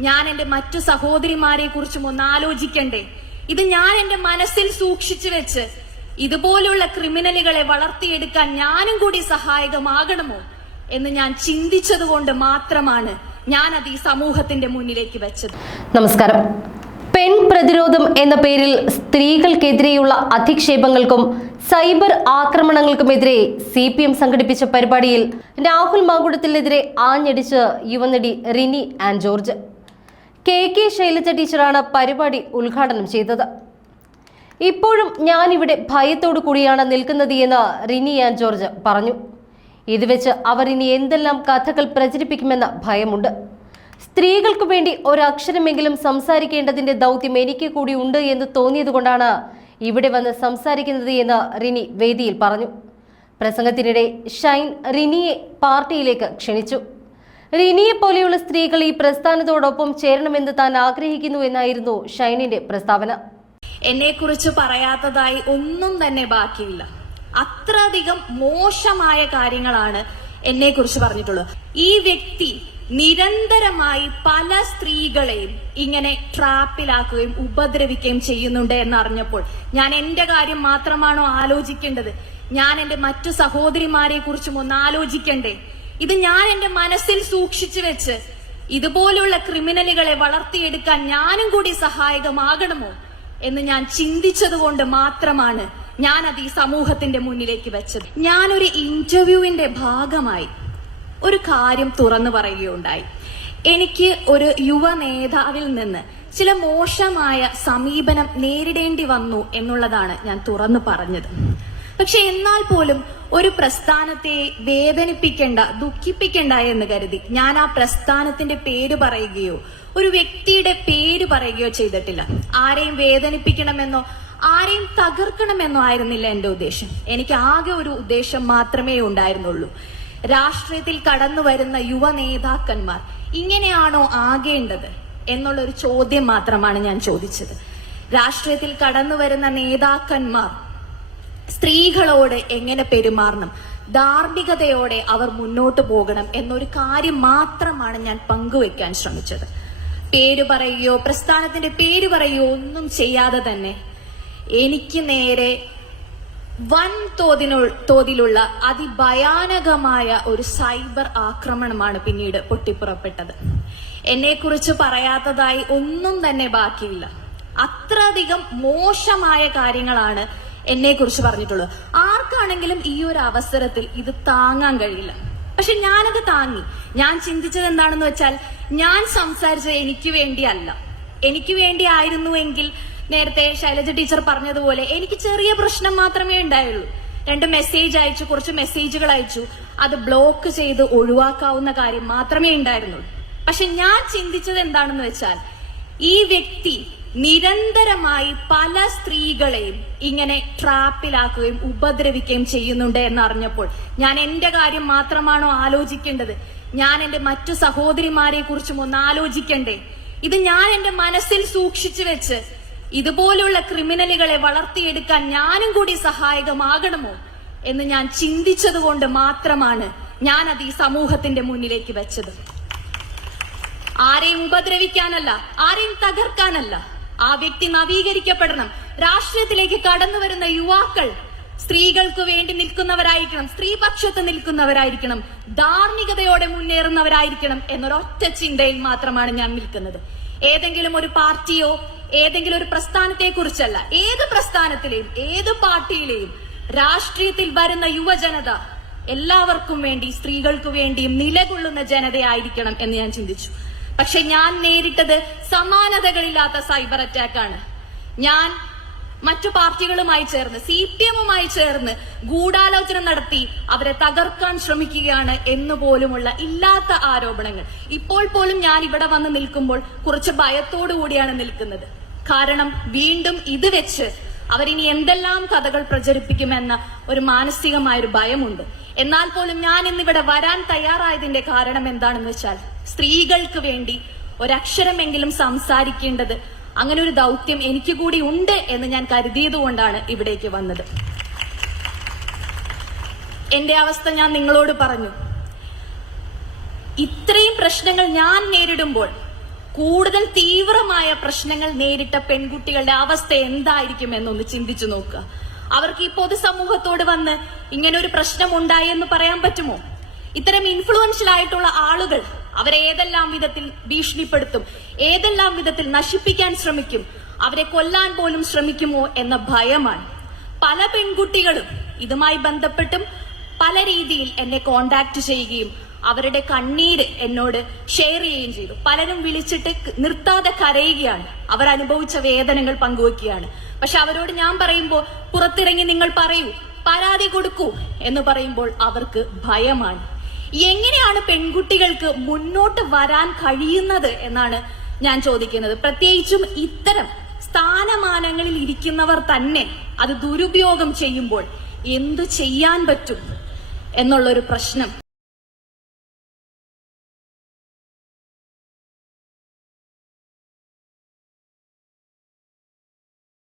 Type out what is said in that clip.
ഞാൻ എന്റെ മറ്റു സഹോദരിമാരെ കുറിച്ചും ഒന്ന് ആലോചിക്കണ്ടേ. ഇത് ഞാൻ എന്റെ മനസ്സിൽ സൂക്ഷിച്ചു വെച്ച് ഇതുപോലുള്ള ക്രിമിനലുകളെ വളർത്തിയെടുക്കാൻ ഞാനും കൂടി സഹായകമാകണമോ എന്ന് ഞാൻ ചിന്തിച്ചതുകൊണ്ട് മാത്രമാണ് ഞാൻ അത് ഈ സമൂഹത്തിന്റെ മുന്നിലേക്ക് വെച്ചത്. നമസ്കാരം. പെൺ പ്രതിരോധം എന്ന പേരിൽ സ്ത്രീകൾക്കെതിരെയുള്ള അധിക്ഷേപങ്ങൾക്കും സൈബർ ആക്രമണങ്ങൾക്കുമെതിരെ സി പി എം സംഘടിപ്പിച്ച പരിപാടിയിൽ രാഹുൽ മാങ്കുടത്തിനെതിരെ ആഞ്ഞടിച്ച് യുവനടി റിനി ആൻഡ് ജോർജ്. കെ കെ ശൈലജ ടീച്ചറാണ് പരിപാടി ഉദ്ഘാടനം ചെയ്തത്. ഇപ്പോഴും ഞാനിവിടെ ഭയത്തോടു കൂടിയാണ് നിൽക്കുന്നത് എന്ന് റിനി ആൻഡ് ജോർജ് പറഞ്ഞു. ഇത് വെച്ച് അവർ ഇനി എന്തെല്ലാം കഥകൾ പ്രചരിപ്പിക്കുമെന്ന ഭയമുണ്ട്. സ്ത്രീകൾക്ക് വേണ്ടി ഒരക്ഷരമെങ്കിലും സംസാരിക്കേണ്ടതിന്റെ ദൗത്യം എനിക്ക് കൂടി ഉണ്ട് എന്ന് തോന്നിയതുകൊണ്ടാണ് ഇവിടെ വന്ന് സംസാരിക്കുന്നത് എന്ന് റിനി വേദിയിൽ പറഞ്ഞു. പ്രസംഗത്തിനിടെ ഷൈൻ റിനിയെ പാർട്ടിയിലേക്ക് ക്ഷണിച്ചു. റിനിയെ പോലെയുള്ള സ്ത്രീകൾ ഈ പ്രസ്ഥാനത്തോടൊപ്പം ചേരണമെന്ന് താൻ ആഗ്രഹിക്കുന്നു എന്നായിരുന്നു ഷൈനിന്റെ പ്രസ്താവന. എന്നെ കുറിച്ച് പറയാത്തതായി ഒന്നും തന്നെ ബാക്കിയില്ല. അത്രയധികം മോശമായ കാര്യങ്ങളാണ് എന്നെ കുറിച്ച് പറഞ്ഞിട്ടുള്ളത്. ഈ വ്യക്തി നിരന്തരമായി പല സ്ത്രീകളെയും ഇങ്ങനെ ട്രാപ്പിലാക്കുകയും ഉപദ്രവിക്കുകയും ചെയ്യുന്നുണ്ട് എന്നറിഞ്ഞപ്പോൾ ഞാൻ എന്റെ കാര്യം മാത്രമാണോ ആലോചിക്കേണ്ടത്? ഞാൻ എന്റെ മറ്റു സഹോദരിമാരെ കുറിച്ചും ഒന്ന് ആലോചിക്കണ്ടേ? ഇത് ഞാൻ എന്റെ മനസ്സിൽ സൂക്ഷിച്ചു വെച്ച് ഇതുപോലുള്ള ക്രിമിനലുകളെ വളർത്തിയെടുക്കാൻ ഞാനും കൂടി സഹായകമാകണമോ എന്ന് ഞാൻ ചിന്തിച്ചതുകൊണ്ട് മാത്രമാണ് ഞാൻ അത് ഈ സമൂഹത്തിന്റെ മുന്നിലേക്ക് വെച്ചത്. ഞാനൊരു ഇന്റർവ്യൂവിന്റെ ഭാഗമായി ഒരു കാര്യം തുറന്നു പറയുകയുണ്ടായി. എനിക്ക് ഒരു യുവ നേതാവിൽ നിന്ന് ചില മോശമായ സമീപനം നേരിടേണ്ടി വന്നു എന്നുള്ളതാണ് ഞാൻ തുറന്നു പറഞ്ഞത്. പക്ഷെ എന്നാൽ പോലും ഒരു പ്രസ്ഥാനത്തെ വേദനിപ്പിക്കേണ്ട ദുഃഖിപ്പിക്കേണ്ട എന്ന് കരുതി ഞാൻ ആ പ്രസ്ഥാനത്തിന്റെ പേര് പറയുകയോ ഒരു വ്യക്തിയുടെ പേര് പറയുകയോ ചെയ്തിട്ടില്ല. ആരെയും വേദനിപ്പിക്കണമെന്നോ ആരെയും തകർക്കണമെന്നോ ആയിരുന്നില്ല എന്റെ ഉദ്ദേശം. എനിക്ക് ആകെ ഒരു ഉദ്ദേശം മാത്രമേ ഉണ്ടായിരുന്നുള്ളൂ. രാഷ്ട്രീയത്തിൽ കടന്നു വരുന്ന യുവ നേതാക്കന്മാർ ഇങ്ങനെയാണോ ആകേണ്ടത് എന്നുള്ള ഒരു ചോദ്യം മാത്രമാണ് ഞാൻ ചോദിച്ചത്. രാഷ്ട്രീയത്തിൽ കടന്നു വരുന്ന നേതാക്കന്മാർ സ്ത്രീകളോട് എങ്ങനെ പെരുമാറണം? ധാർമ്മികതയോടെ അവർ മുന്നോട്ട് പോകണം എന്നൊരു കാര്യം മാത്രമാണ് ഞാൻ പങ്കുവെക്കാൻ ശ്രമിച്ചത്. പേര് പറയുകയോ പ്രസ്ഥാനത്തിന്റെ പേര് പറയുകയോ ഒന്നും ചെയ്യാതെ തന്നെ എനിക്ക് നേരെ വൻ തോതിനു തോതിലുള്ള അതിഭയാനകമായ ഒരു സൈബർ ആക്രമണമാണ് പിന്നീട് പൊട്ടിപ്പുറപ്പെട്ടത്. എന്നെക്കുറിച്ച് പറയാത്തതായി ഒന്നും തന്നെ ബാക്കിയില്ല. അത്രയധികം മോശമായ കാര്യങ്ങളാണ് എന്നെ കുറിച്ച് പറഞ്ഞിട്ടുള്ളത് ആർക്കാണെങ്കിലും ഈ ഒരു അവസരത്തിൽ ഇത് താങ്ങാൻ കഴിയില്ല. പക്ഷെ ഞാനത് താങ്ങി. ഞാൻ ചിന്തിച്ചത് എന്താണെന്ന് വെച്ചാൽ ഞാൻ സംസാരിച്ചത് എനിക്ക് വേണ്ടിയല്ല. എനിക്ക് വേണ്ടി ആയിരുന്നുവെങ്കിൽ നേരത്തെ ശൈലജ ടീച്ചർ പറഞ്ഞതുപോലെ എനിക്ക് ചെറിയ പ്രശ്നം മാത്രമേ ഉണ്ടായുള്ളൂ. രണ്ട് മെസ്സേജ് അയച്ചു കുറച്ച് മെസ്സേജുകൾ അയച്ചു. അത് ബ്ലോക്ക് ചെയ്ത് ഒഴിവാക്കാവുന്ന കാര്യം മാത്രമേ ഉണ്ടായിരുന്നുള്ളൂ. പക്ഷെ ഞാൻ ചിന്തിച്ചത് എന്താണെന്ന് വെച്ചാൽ ഈ വ്യക്തി നിരന്തരമായി പല സ്ത്രീകളെയും ഇങ്ങനെ ട്രാപ്പിലാക്കുകയും ഉപദ്രവിക്കുകയും ചെയ്യുന്നുണ്ട് എന്നറിഞ്ഞപ്പോൾ ഞാൻ എന്റെ കാര്യം മാത്രമാണോ ആലോചിക്കേണ്ടത്? ഞാൻ എന്റെ മറ്റു സഹോദരിമാരെ കുറിച്ചും ഒന്ന് ആലോചിക്കണ്ടേ? ഇത് ഞാൻ എന്റെ മനസ്സിൽ സൂക്ഷിച്ചു വെച്ച് ഇതുപോലുള്ള ക്രിമിനലുകളെ വളർത്തിയെടുക്കാൻ ഞാനും കൂടി സഹായകമാകണമോ എന്ന് ഞാൻ ചിന്തിച്ചതുകൊണ്ട് മാത്രമാണ് ഞാൻ അത് ഈ സമൂഹത്തിന്റെ മുന്നിലേക്ക് വെച്ചത്. ആരെയും ഉപദ്രവിക്കാനല്ല ആരെയും തകർക്കാനല്ല. ആ വ്യക്തി നവീകരിക്കപ്പെടണം. രാഷ്ട്രീയത്തിലേക്ക് കടന്നു വരുന്ന യുവാക്കൾ സ്ത്രീകൾക്ക് വേണ്ടി നിൽക്കുന്നവരായിരിക്കണം സ്ത്രീപക്ഷത്ത് നിൽക്കുന്നവരായിരിക്കണം ധാർമ്മികതയോടെ മുന്നേറുന്നവരായിരിക്കണം എന്നൊരൊറ്റ ചിന്തയിൽ മാത്രമാണ് ഞാൻ നിൽക്കുന്നത്. ഏതെങ്കിലും ഒരു പാർട്ടിയോ ഏതെങ്കിലും ഒരു പ്രസ്ഥാനത്തെ കുറിച്ചല്ല ഏത് പ്രസ്ഥാനത്തിലെയും ഏത് പാർട്ടിയിലെയും രാഷ്ട്രീയത്തിൽ വരുന്ന യുവജനത എല്ലാവർക്കും വേണ്ടി സ്ത്രീകൾക്ക് വേണ്ടിയും നിലകൊള്ളുന്ന ജനതയായിരിക്കണം എന്ന് ഞാൻ ചിന്തിച്ചു. പക്ഷെ ഞാൻ നേരിട്ടത് സമാനതകളില്ലാത്ത സൈബർ അറ്റാക്കാണ്. ഞാൻ മറ്റു പാർട്ടികളുമായി ചേർന്ന് സി പി എമ്മുമായി ചേർന്ന് ഗൂഢാലോചന നടത്തി അവരെ തകർക്കാൻ ശ്രമിക്കുകയാണ് എന്ന് പോലുമുള്ള ഇല്ലാത്ത ആരോപണങ്ങൾ. ഇപ്പോൾ പോലും ഞാൻ ഇവിടെ വന്ന് നിൽക്കുമ്പോൾ കുറച്ച് ഭയത്തോടു കൂടിയാണ് നിൽക്കുന്നത്. കാരണം വീണ്ടും ഇത് വെച്ച് അവരിനി എന്തെല്ലാം കഥകൾ പ്രചരിപ്പിക്കുമെന്ന ഒരു മാനസികമായ ഒരു ഭയമുണ്ട്. എന്നാൽ പോലും ഞാൻ ഇന്നിവിടെ വരാൻ തയ്യാറായതിന്റെ കാരണം എന്താണെന്ന് വെച്ചാൽ സ്ത്രീകൾക്ക് വേണ്ടി ഒരക്ഷരമെങ്കിലും സംസാരിക്കേണ്ടത് അങ്ങനെ ഒരു ദൗത്യം എനിക്ക് കൂടി ഉണ്ട് എന്ന് ഞാൻ കരുതിയതുകൊണ്ടാണ് ഇവിടേക്ക് വന്നത്. എന്റെ അവസ്ഥ ഞാൻ നിങ്ങളോട് പറഞ്ഞു. ഇത്രയും പ്രശ്നങ്ങൾ ഞാൻ നേരിടുമ്പോൾ കൂടുതൽ തീവ്രമായ പ്രശ്നങ്ങൾ നേരിട്ട പെൺകുട്ടികളുടെ അവസ്ഥ എന്തായിരിക്കും എന്നൊന്ന് ചിന്തിച്ചു നോക്കുക. അവർക്ക് ഈ പൊതുസമൂഹത്തോട് വന്ന് ഇങ്ങനെ ഒരു പ്രശ്നം ഉണ്ടായി എന്ന് പറയാൻ പറ്റുമോ? ഇത്തരം ഇൻഫ്ലുവൻഷ്യൽ ആയിട്ടുള്ള ആളുകൾ അവരെ ഏതെല്ലാം വിധത്തിൽ ഭീഷണിപ്പെടുത്തും ഏതെല്ലാം വിധത്തിൽ നശിപ്പിക്കാൻ ശ്രമിക്കും അവരെ കൊല്ലാൻ പോലും ശ്രമിക്കുമോ എന്ന ഭയമാണ്. പല പെൺകുട്ടികളും ഇതുമായി ബന്ധപ്പെട്ടും പല രീതിയിൽ എന്നെ കോണ്ടാക്ട് ചെയ്യുകയും അവരുടെ കണ്ണീര് എന്നോട് ഷെയർ ചെയ്യുകയും ചെയ്തു. പലരും വിളിച്ചിട്ട് നിർത്താതെ കരയുകയാണ്. അവർ അനുഭവിച്ച വേദനകൾ പങ്കുവെക്കുകയാണ്. പക്ഷെ അവരോട് ഞാൻ പറയുമ്പോൾ പുറത്തിറങ്ങി നിങ്ങൾ പറയൂ പരാതി കൊടുക്കൂ എന്ന് പറയുമ്പോൾ അവർക്ക് ഭയമാണ്. എങ്ങനെയാണ് പെൺകുട്ടികൾക്ക് മുന്നോട്ട് വരാൻ കഴിയുന്നത് എന്നാണ് ഞാൻ ചോദിക്കുന്നത്. പ്രത്യേകിച്ചും ഇത്തരം സ്ഥാനമാനങ്ങളിൽ ഇരിക്കുന്നവർ തന്നെ അത് ദുരുപയോഗം ചെയ്യുമ്പോൾ എന്തു ചെയ്യാൻ പറ്റും എന്നുള്ളൊരു പ്രശ്നം.